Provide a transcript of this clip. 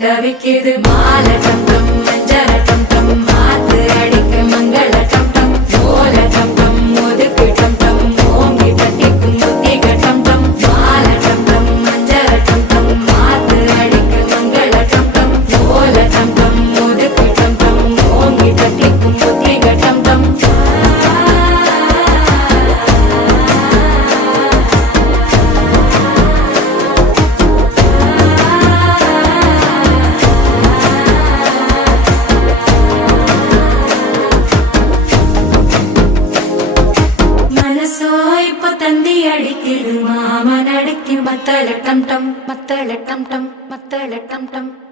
தவிக்குது மால டம் டம் மஞ்சள டம் டம் மாத்து அடிக்க மங்கள டம் டம் ஓல டம் டம் ஒதுக்கு டம் டம் ஓங்கி தட்டிக்கும் புத்திக டம் டம் மால டம் டம் மஞ்சள டம் டம் மாத்து அடிக்க மங்கள டம் டம் ஓல டம் டம் ஒதுக்கு டம் டம் ஓங்கி தட்டிக்கும் புத்திக டம் டம் தந்தி அடிக்குது மாமன் அடிக்கு மத்தள டம் டம் மத்தள டம் டம் மத்தள டம் டம்